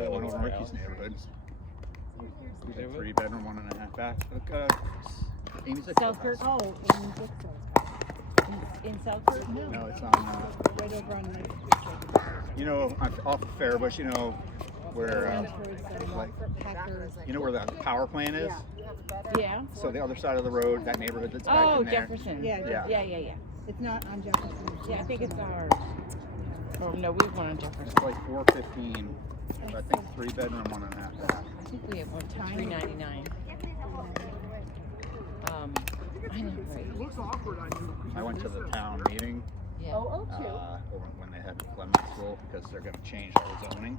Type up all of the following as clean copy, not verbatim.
that one over in Ricky's neighborhood. It's a 3-bedroom, 1.5 bath. Amy's at Southbrook? Oh, in Dixon. In Southbrook? No, it's on, Right over on the you know, off of Fairbush, you know, where, like, you know where the power plant is? Yeah. So the other side of the road, that neighborhood that's back Oh, in there. Jefferson. Yeah. Yeah. It's not on Jefferson. Yeah, I think it's ours. Oh, no, we have one on Jefferson. It's like 415. I think 3-bedroom, 1.5 bath. I think we have one for $399. I know, right? I went to the town meeting Yeah. when they had Clement School because they're going to change all the zoning.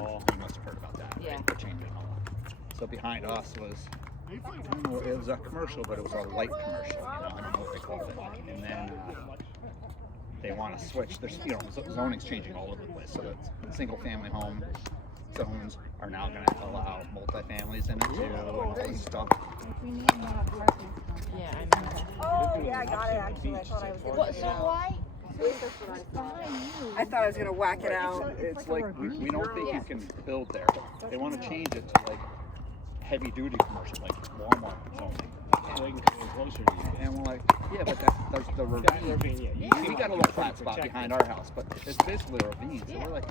Oh, you must have heard about that. Yeah. Right? They're changing all that. So behind us was, I don't know, it was a commercial, but it was a light commercial. You know, I don't know what they called it. And then they want to switch. There's, you know, zoning's changing all over the place. So the single-family home zones are now going to allow multifamilies in it too, and all this stuff. We need more parking spots. Yeah, I know. Oh, yeah, I got it actually. I thought I was going What, to so why? I thought I was going to whack it out. It's like we don't think you can build there. But they want to change it to like heavy-duty commercial, like Walmart zoning. So they can come in closer to you. And we're like, yeah, but there's the ravine. We got a little flat spot behind our house, but it's basically a ravine. So we're like,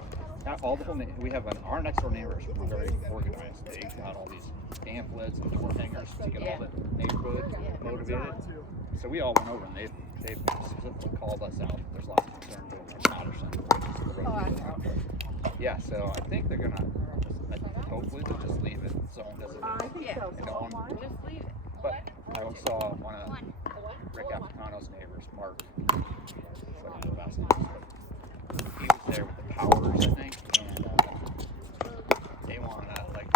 all the whole we have our next door neighbors were very organized. They got all these pamphlets and door hangers to get all the neighborhood motivated. So we all went over and they specifically called us out. There's lots of concerns over Patterson, which is the road. Yeah, so I think they're gonna hopefully they'll just leave it zoned as it is. I think so. They don't want Just leave it. But I also saw one of Rick Apicano's neighbors, Mark. I don't know the last name, but he was there with the powers, I think, and they want to, like,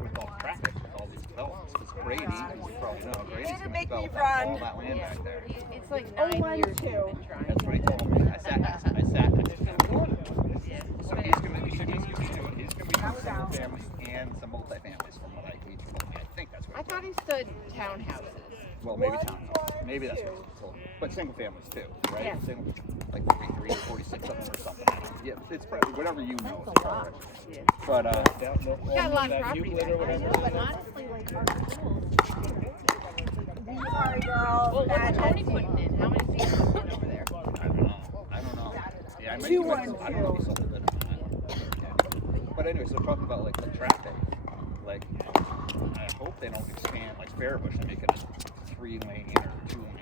with all the traffic, with all these developments, because Grady, as you probably know, Grady's going to develop all that land back there. It's like 9 years we've been trying. That's what he told me. I sat next to him. So he's going to be doing single families and some multifamilies from what he told me. I think that's what I thought he stood townhouses. Well, maybe townhomes. Maybe that's what he told me. But single families too, right? Yeah. Single, like 43, 46 of them or something. Yeah, it's probably whatever you know. That's a lot. Yeah. But We got a lot of That property Euclid or back whatever. there. But honestly, like our schools. Sorry, girl. Well, what's Tony putting in? How many seats is in over there? I don't know. Yeah, I might. 212. I don't know if he sold it. Yeah. But anyway, so talking about like the traffic, like I hope they don't expand like Fairbush and make it a 3-lane or 2-lane.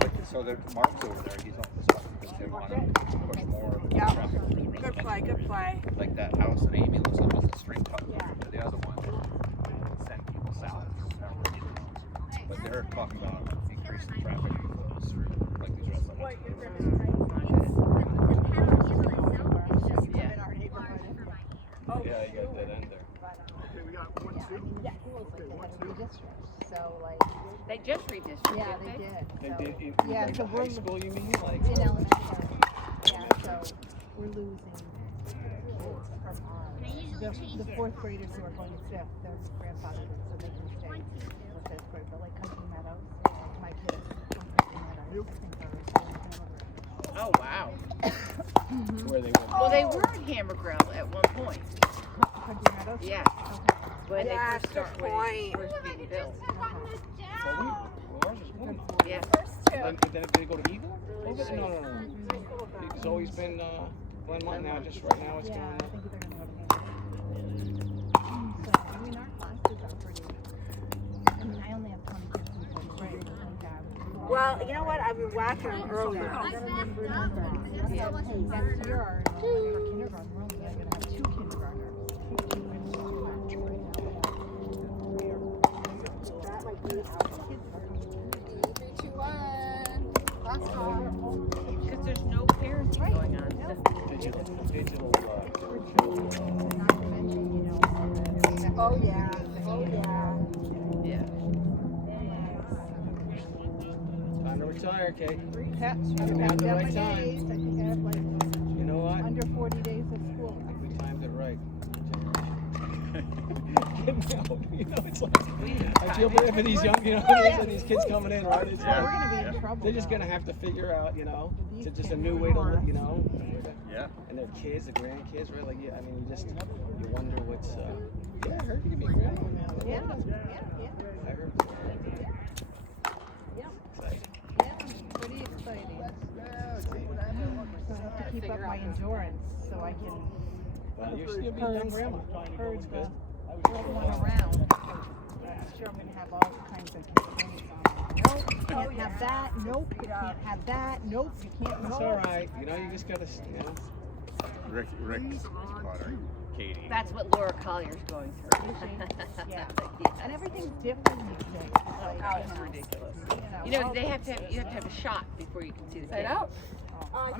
Like, so Mark's over there. He's on the stuff because they want to push more traffic through the Good residential. play, good play. Like that house that Amy lives in was a straight cut. But the other one send people south. But they're talking about increasing traffic flows through like these residential. Yeah, you got that end there. So like, They just redistricted. yeah, didn't they did. And did you, Yeah, like so the we're high school, you mean? Like, in elementary. Yeah, so we're losing kids from our, the 4th graders who are going to 5th, their grandfather, so they can stay for 5th grade. But like Country Meadows, my kids from Country Meadows, I think are Oh, wow. where they went. Well, they were in Hammer Grill at one point. Country Meadows? Yeah. Okay. When they Yeah, first good started, when it point. first being built. Well, ours is one. Yeah. And then did it go to Eagle? No. It's always been Glenmont now. Just right now, it's Yeah, going. I think they're going to go to Hamilton. So, I mean, our classes are pretty, I mean, I only have 20 kids in 4th grade. Well, you know what? I've been whacking them earlier. Yeah, next year our enrollment for kindergarten, we're only going to have 2 kindergartners. Because there's no parenting going on. Digital. Not to mention, you know, Oh, yeah. Oh, yeah. Yeah. Time to retire, Kate. Pets, You're I've at the got right my time. days. I think I have like You know what? under 40 days of school. We timed it right. getting out. You know, it's like I feel bad for these young, you know, these kids coming in, right? It's We're like, gonna be in trouble. they're just gonna have to figure out, you know, to just a new way to live, you know. Yeah. And their kids, the grandkids, right? Like, yeah, I mean, you wonder what's. Yeah, I heard you can be a grandma now. Yeah. I heard. Yeah. Exciting. Yeah, pretty exciting. So I have to keep up my endurance so I can Well, you'll be a young grandma. purge It's the good. one around. I'm sure I'm gonna have all kinds of constraints on me. Nope, you can't have that. Nope, you can't have that. Nope, you can't. It's all right. You know, you just gotta, you know. Rick's daughter, Katie. That's what Laura Collier's going through. Yeah. Yeah. And everything's different these days. Like, Oh, it's you know, ridiculous. you You know, you have to have a shot before you can see the kid. I'm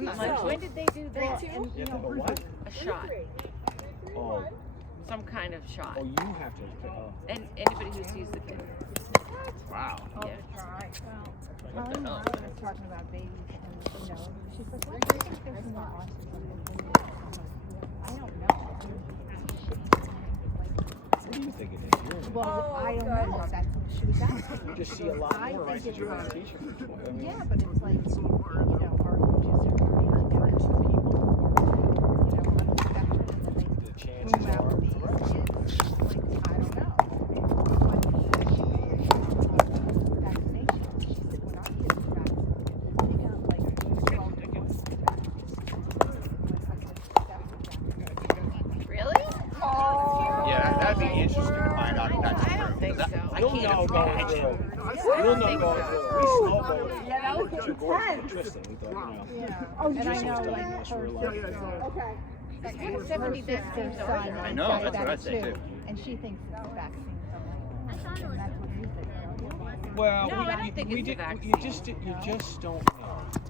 not Like, sure. when did they do Well, that? and, You you have to know, have a what? A shot, Oh, some kind of shot. you have to. Oh. And anybody who sees the kid. Wow. Yeah. Well, What the hell? I was talking about babies, and you know, she's like, "Why do you think there's more autism in women?" I'm like, I don't know. What do you think it is? You're Well, I don't know. That's what she was asking. You just see a lot I more, right? think Because you're a it's- teacher. I mean, Yeah, but it's like, you know, our just together two people who are, you know, on the spectrum, and then the they chances move out are. with these kids. Like, I don't know. But she vaccination. She said when our kids were vaccinated, they got like 12 doses of Really? Yeah, that'd be interesting to find out if that's true. I don't think That- so. I You'll can't know going through. You'll know going through. We snowboarded. Yeah, that was Two boys with Tristan. We thought, you know. Yeah. Oh, And did I you know, see like, that? her sister, Okay. her 70 sister's vaccines son already. I know, got that's what I that say too. too. And she thinks it's the vaccine. And that's what you think, don't you? Well, No, I don't think we it's a did. vaccine. You just don't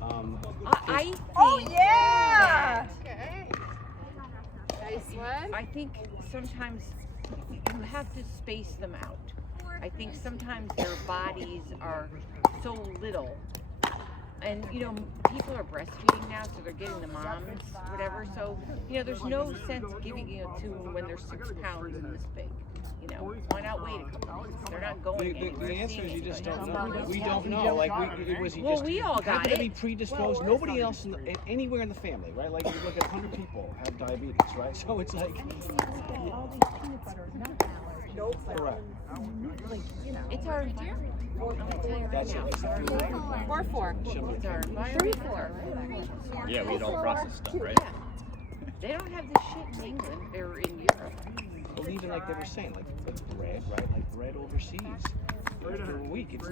know. I think Oh, yeah! I think sometimes you have to space them out. I think sometimes their bodies are so little. And, you know, people are breastfeeding now, so they're getting the moms, whatever. So, you know, there's no sense giving it to them when they're 6 pounds and this big. You know, why not wait a couple weeks? They're not going anywhere. The answer is you just don't know. seeing We don't know. Like, was he Well, just we all got happened to be it. predisposed? Nobody else anywhere in the family, right? Like, you look at 100 people have diabetes, right? So it's like, And you get all these peanut butter nut allergies. Nope. correct. Like, you know. It's our environment. I'm going to tell you right That's now. it. It's our environment. Or four. It's our environment. Yeah, we eat all processed stuff, right? Yeah. They don't have this shit in England or in Europe. Well, even like they were saying, like with bread, right? Like bread overseas. After a week, it's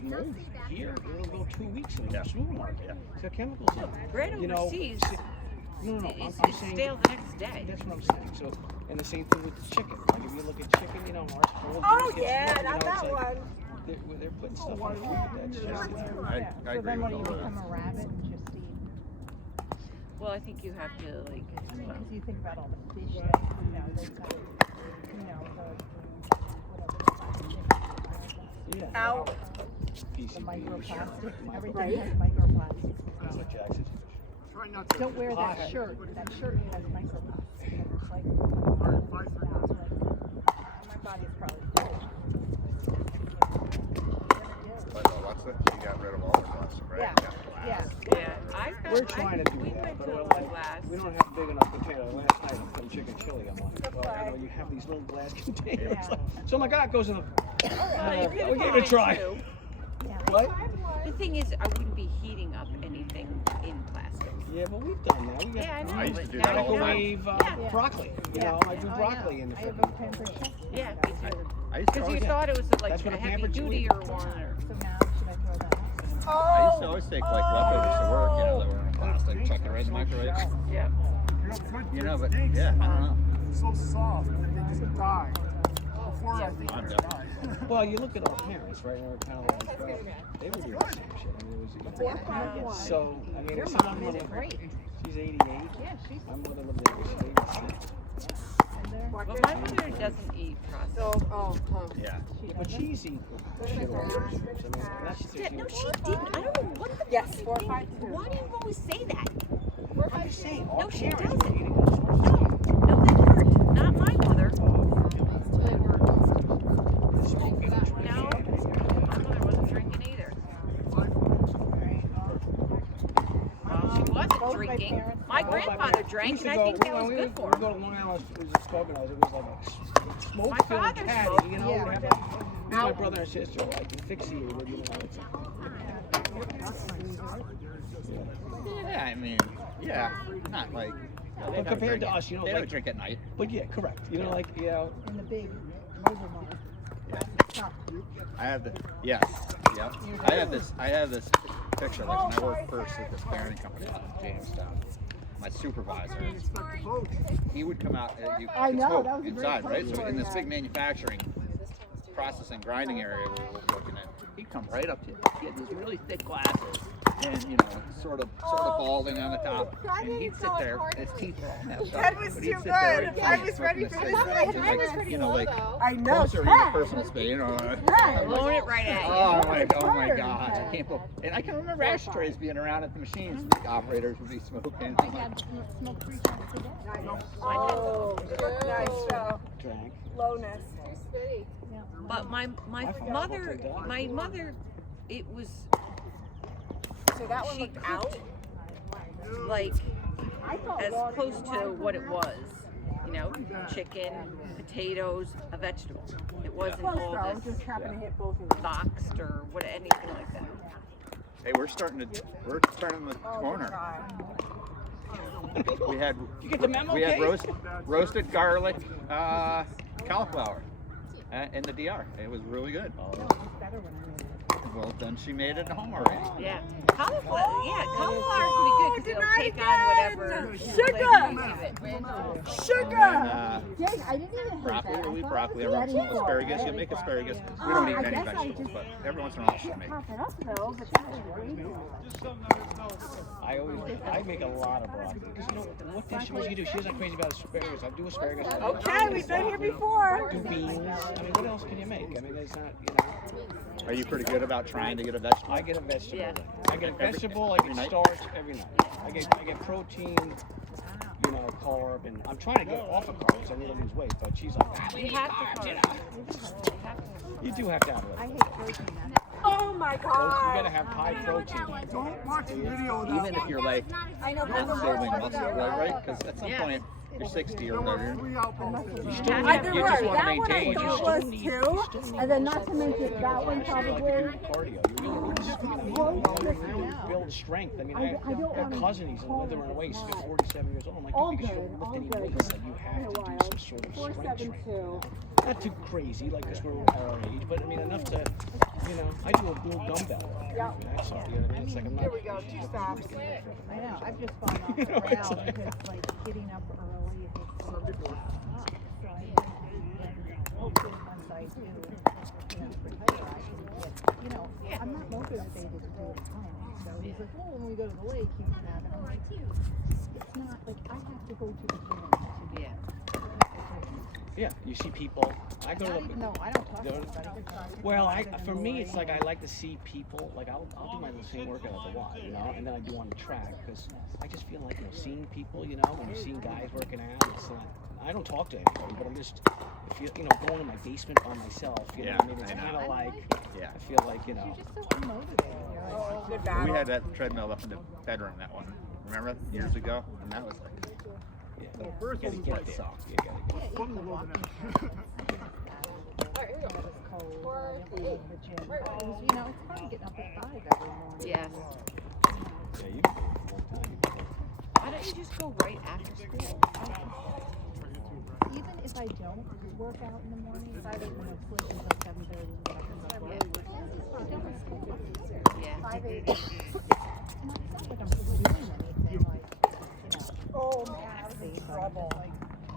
moldy. Here, it'll go 2 weeks in the Yeah. supermarket. Yeah. It's got chemicals in it. Bread You know, overseas, No, it's I'm saying. stale the next day. That's what I'm saying. So, and the same thing with the chicken. Like if you look at chicken, you know, ours whole Oh, gets yeah, smoked, you not know, that it's like one. they're putting stuff on food that's just. I So agree then what do with you all that. become a rabbit and just eat? Well, I think you have to, like, I mean, because you think about all the fish that, you know, they've got, you know, the, Yeah. Ow. the PCBs, microplastic, everything Right. has microplastics. That's what Jack says. Don't wear that shirt. That shirt has microplastics. And it's like, my body's probably full. But Alexa, she got rid of all her plastic, right? Yeah. Got glass. Yeah. yeah, I got, We're trying to do we that, went but to we're a like, glass. we don't have big enough containers. Last night I'm putting chicken chili. I'm like, well, you know, you have these little glass containers. Yeah. So my God goes in the. Well, you could we gave it a find try. two. Yeah. What? The thing is, I wouldn't be heating up anything in plastic. Yeah, but we've done that. We got Yeah, I know. I used to but do now that all the you know. time. microwave Yeah. broccoli. You know, I do Oh, broccoli yeah. in the I have a freezer. pampered chef. Yeah, me too. I used to Because you always, thought it was like That's a what a heavy pampered duty chili- or one. Or, So now, should I throw that out? I used to always take like leftovers to work, you know, that were in plastic, chuck it right in the microwave. yeah. You know, but yeah, I don't know. so soft that they just die. Before I think I'm they definitely- die. Well, you look at our parents, right? And we're kind of like, well, they were doing the same shit. I mean, it was, Yeah. so, I mean, Your it's mom did it great. She's 88. Yeah, she's My mother lived there, she's 86. in there. Well, my mother doesn't eat processed. So, Yeah. She But doesn't. she's eating shit all over the place. I mean, that's just. Yeah, no, she didn't. I don't know what the Yes, fuck you 4, think. 5, 2. Why do you always say that? I'm just saying, No, all she parents doesn't. are eating good sources. No, they weren't. Not my mother. They were drank, and I go, think that was when good for we him. go to Long Island, it was a Scoggins, it was like a smoke My filled father caddy, smoked. you know, Yeah. we'd have like, my brother and sister like asphyxiated, you know, it's Yeah, I mean, yeah, not like. But they'd have a compared drink- to us, you know, they have a like- drink at night. but yeah, correct. You know, like, you know, In the big mobile mart. I have the yep. I have this picture like when I worked first at this parenting company out in Jamestown. My supervisor, he would come out. You I could know, smoke that was a great inside, right? So story, in this yeah. big manufacturing, processing, grinding area we were working in, he'd come right up to you. He had these really thick glasses, and you know, sort of balding on the top, and he'd sit there. And his teeth were all messed up. That was but he'd too sit there good. right I was ready for smoking this. a cigarette, and, like, you know, like I know. closer to your personal space, you know. Blowing it right at you. Oh my God! I can't believe. And I can remember ashtrays being around at the machines. The operators would be smoking. I had smoked 3 times a day. Oh, nice show. drank. Lowness. But my mother, it was So that one she looked out. cooked like as close to what it was, you know, chicken, potatoes, a vegetable. It wasn't all this Just happened to hit both of them. boxed or what anything like that. Hey, we're turning the corner. We had You get the memo, we had Kate? roasted garlic cauliflower in the DR. It was really good. Well, then she made it at home already. Yeah, cauliflower can be good because it'll take on whatever. Sugar. And, Dang, I didn't even hate broccoli, that. we'll I eat thought broccoli. it Every was once in a while, ready asparagus. for You it. make asparagus. We don't eat I many guess I vegetables, just but every once in a while she'll make. Pop it up though, but that was great. I make a lot of broccoli. Because you know, what dish would you do? She isn't crazy about asparagus. I do asparagus. Okay, we've been here before. Do beans. I mean, what else can you make? I mean, there's not, you know. Are you pretty good about trying to get a vegetable? I get a vegetable. Yeah. I get a Every- vegetable. I every get night? starch every night. I get protein. You know, carb, and I'm trying to get off of carbs. I need to lose weight, but she's like, ah, You have to you do have to have I it. hate protein. Oh my You god. gotta have high protein. Don't watch the video of that Even if you're like I know. not building muscle, right? Because at some Yeah. point you're 60 or whatever. We outpost. You have still to- need, I've been you right. just want to That one I maintain. You thought still was need, two. you still need And then not to mention that one like probably. cardio. You really build strength. I mean, I I don't have a wanna cousin. He's withering away. He's 47 years old. I'm like, All because good, you don't all lift any good. weights, that you have to do some sort of strength training. 472. Not too crazy, like because we're at our age, but I mean enough to, you know, I do a blue dumbbell. Yeah. That's all. You know what I mean? It's like I'm not. Here we go. 2 stops. I know, I've just fallen off the You know, it's rail like- because like getting up early is just so I hopefully once I do, retire, I can get, I'm not motivated to do it at home. So he's like, well, when we go to the lake, you can have it. I'm like, it's not, like, I have to go to the gym to Yeah. Yeah, you see people. I go to the. No, I don't talk to Don't- anybody. Well, for me, it's like I like to see people. Like I'll do my same workout at the Y, you know, and then I do on the track because I just feel like seeing people, you know, when you're seeing guys working out. It's not. I don't talk to anybody, but I'm just, going in my basement by myself. You know, Yeah, what I mean, it's I know. kind of like Yeah. I feel like You're just so unmotivated. You're like, Oh, good We battle. had that treadmill up in the bedroom, that one. Remember years ago? And that was like, yeah, First you one gotta was get like there. You gotta get yeah, from the even walking. wilderness. It was cold. I never went to the gym. It was, it's hard getting up at 5 every morning. Yes. Yeah, you can do it full time. Why don't you just go right after school? Even if I don't work out in the morning, if I don't sleep until 7:30 and get up and go to work, I don't sleep Yeah. 5, 8. It's not like I'm doing anything like, Oh, nasty, but I'm just like,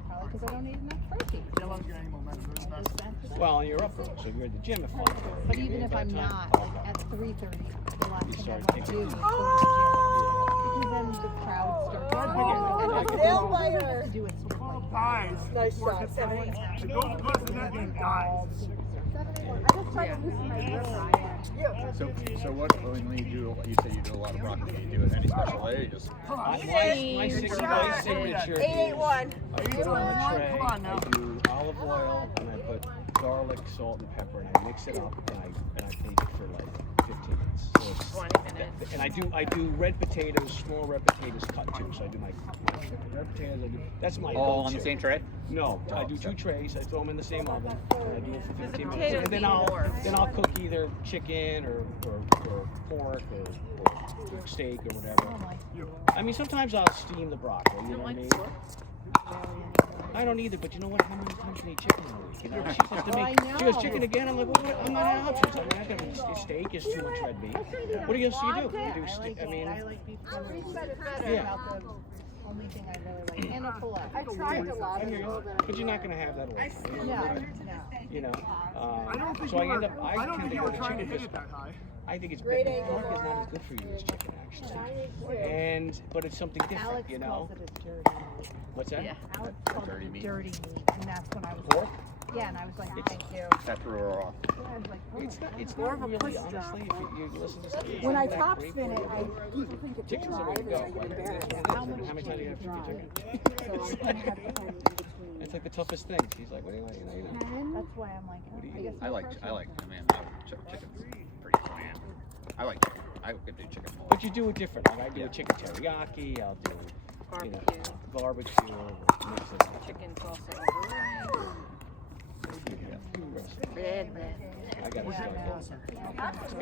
probably because I don't eat enough protein. Can't let you get any momentum. It's I best. just back to that. Well, you're up early, so you're at the gym at 5:30. But even if By I'm the time- not, like at 3:30, the last You thing I start want to taking- do is go to the gym. Oh! Because then the crowd starts Oh, and I nail have biter. to do it sort of like Dies. Nice shot. 7-8. It goes across the net and dies. I just try to loosen my grip on it. so what, when you say you do a lot of broccoli, do you do it any special way or you just, My signature is 881. I put it on the tray, Come on now. I do olive oil, and I put garlic, salt, and pepper, and I mix it up, and I bake it for like 15 minutes. minutes. So it's, 20 minutes. and I do red potatoes, small red potatoes cut too. So I do my red potatoes. That's my All on go-to. the same tray? No, I do 2 trays. I throw them in the same oven. And I do it for Does the 15 minutes, potatoes and then need more? I'll cook either chicken or pork or steak or whatever. I'm like, I mean, sometimes I'll steam the broccoli. You know what I mean? I don't either, but you know what? How many times do you eat chicken in a week? You know, she says to Oh, me, I she goes, know. chicken again? I'm like, well, what, I'm not out of options. I'm not going to, steak is too much red meat. What do you do? You do I steak, like I mean, I like beef tenders. Yeah. About the only thing I really like. And a filet. I tried a lot I of hear it. you, but you're not going to have that all the time. No. You know, I don't think so you I end were, up, I I don't tend think to you go were to trying to chicken hit because it that high. I think it's better. Pork is not as good for you as chicken, actually. But it's something different, Alex you calls know? it a dirty meat. What's that? Yeah. Alex calls Dirty it meat. dirty meat. And that's when I was Pork? yeah, and I was like, thank you. That threw her off. I was like, oh It's my not, God. it's not really, honestly, if you listen to something. When I that top great spin for it, you. people think it's Chicken's the way to go. Right? How many times do you have chicken? It's like the toughest thing. She's like, what do you like? You know. That's why I'm like, oh, I guess I like, chicken's pretty bland. I like chicken. I could do chicken more. But you do it different. Like I do a chicken teriyaki. I'll do, you know, Barbecue. barbecue. Mix it up. Chicken's also overrated. Yeah. Red. I gotta start.